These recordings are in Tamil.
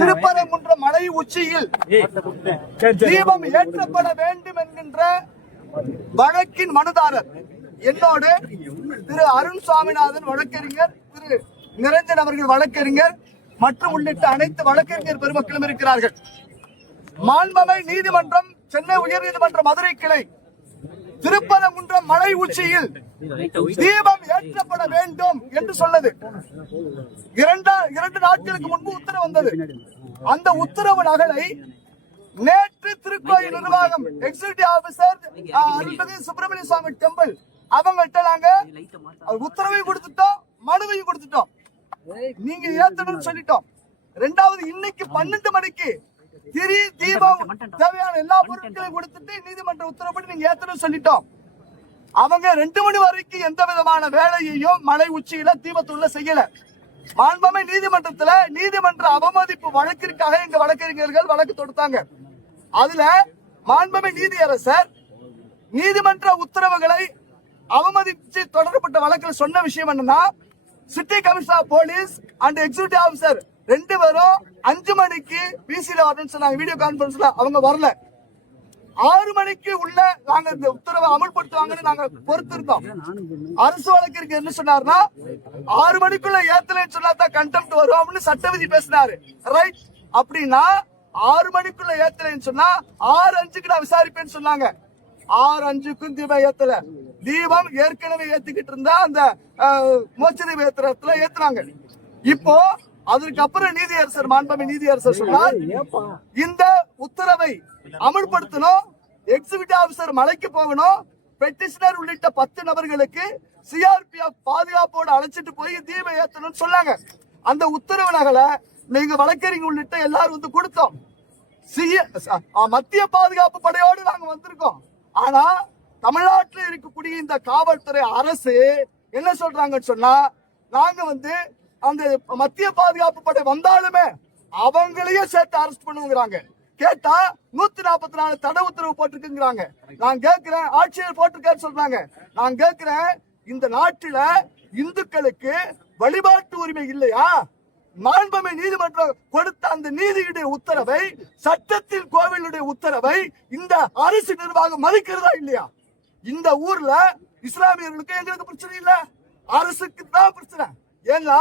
திருப்பரங்குன்றம் மலை உச்சியில் தீபம் ஏற்றப்பட வேண்டும் என்கின்ற வழக்கின் மனுதாரர் என்னோடு திரு அருண் சுவாமிநாதன் வழக்கறிஞர், திரு நிரஞ்சன் அவர்கள் வழக்கறிஞர் மற்றும் உள்ளிட்ட அனைத்து வழக்கறிஞர் பெருமக்களும் இருக்கிறார்கள். மாண்பமை நீதிமன்றம், சென்னை உயர்நீதிமன்ற மதுரை கிளை திருப்பரங்குன்றம் மலை உச்சியில் தீபம் ஏற்றப்பட வேண்டும் என்று சொன்னது. 2 நாட்களுக்கு முன்பு உத்தரவு வந்தது. அந்த உத்தரவு நகலை நேற்று திருக்கோயில் நிர்வாகம் எக்ஸிகியூட்டிவ் ஆபீசர் அருள்மிகு சுப்பிரமணிய சுவாமி டெம்பிள் அவங்கள்ட்ட நாங்க உத்தரவையும் கொடுத்துட்டோம், மனுவையும் கொடுத்துட்டோம். நீங்க ஏத்தணும்னு சொல்லிட்டோம். 2வது இன்னைக்கு 12 மணிக்கு தீபம் தேவையான எல்லா பொருட்களையும் கொடுத்துட்டு நீதிமன்ற உத்தரவுப்படி நீங்க ஏத்தணும் சொல்லிட்டோம். அவங்க 2 மணி வரைக்கும் எந்த விதமான வேலையையும் மலை உச்சியில தீபத்துள்ள செய்யல. மாண்பமை நீதிமன்றத்துல நீதிமன்ற அவமதிப்பு வழக்கிற்காக எங்க வழக்கறிஞர்கள் வழக்கு தொடுத்தாங்க. அதுல மாண்பமை நீதியரசர் நீதிமன்ற உத்தரவுகளை அவமதிச்சு தொடரப்பட்ட வழக்கில் சொன்ன விஷயம் என்னன்னா, city commissioner police and executive officer 2 பேரும் 5 மணிக்கு பிசில வரணும்னு சொன்னாங்க. வீடியோ கான்பரன்ஸ்ல அவங்க வரல. 6 மணிக்கு உள்ள நாங்க இந்த உத்தரவை அமல்படுத்துவாங்கன்னு நாங்க பொறுத்திருந்தோம். அரசு வழக்கிற்கு என்ன சொன்னார்னா, 6 மணிக்குள்ள ஏத்தலைன்னு சொன்னா தான் கண்டெம்ட் வரும் அப்படின்னு சட்டவிதி பேசினாரு. ரைட், அப்படின்னா 6 மணிக்குள்ள ஏத்தலைன்னு சொன்னா 6:05க்கு நான் விசாரிப்பேன்னு சொன்னாங்க. 6:05க்கும் தீபம் ஏத்தல. தீபம் ஏற்கனவே ஏத்திக்கிட்டு இருந்தா அந்த மோட்ச தீபம் ஏத்துறதுல ஏத்துறாங்க. இப்போ அதற்கப்புறம் நீதியரசர் மாண்பமை நீதியரசர் சொன்னார், இந்த உத்தரவை அமல்படுத்தணும், எக்ஸிகியூட்டிவ் ஆபீசர் மலைக்கு போகணும், பெட்டிஷனர் உள்ளிட்ட 10 நபர்களுக்கு சிஆர்பிஎஃப் பாதுகாப்போடு அழைச்சிட்டு போய் தீபம் ஏத்தணும்னு சொன்னாங்க. அந்த உத்தரவு நகலை நீங்க வழக்கறிஞர் உள்ளிட்ட எல்லாரும் வந்து கொடுத்தோம். மத்திய பாதுகாப்பு படையோடு நாங்க வந்திருக்கோம். ஆனா தமிழ்நாட்டில் இருக்கக்கூடிய இந்த காவல்துறை அரசு என்ன சொல்றாங்கன்னு சொன்னா, நாங்க வந்து அந்த மத்திய பாதுகாப்பு படை வந்தாலுமே அவங்களையே சேர்த்து அரெஸ்ட் பண்ணுவாங்க. கேட்டா 144 தடை உத்தரவு போட்டிருக்குங்கிறாங்க. நான் கேட்கிறேன், ஆட்சியர் போட்டிருக்காரு சொல்றாங்க. நான் கேட்கிறேன், இந்த நாட்டில இந்துக்களுக்கு வழிபாட்டு உரிமை இல்லையா? மாண்பமை நீதிமன்றம் கொடுத்த அந்த நீதியுடைய உத்தரவை, சட்டத்தில் கோவிலுடைய உத்தரவை இந்த அரசு நிர்வாகம் மதிக்கிறதா இல்லையா? இந்த ஊர்ல இஸ்லாமியர்களுக்கு எங்களுக்கு பிரச்சனை இல்ல, அரசுக்கு தான் பிரச்சனை. ஏன்னா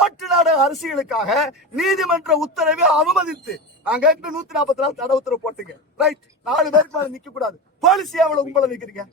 ஓட்டு நாடு அரசியலுக்காக நீதிமன்ற உத்தரவை அவமதித்து நாங்க 144 தடை உத்தரவு போட்டுங்க. ரைட், 4 பேருக்கு மேல நிக்க கூடாது. போலீஸ் எவ்வளவு கும்பல நிக்கிறீங்க?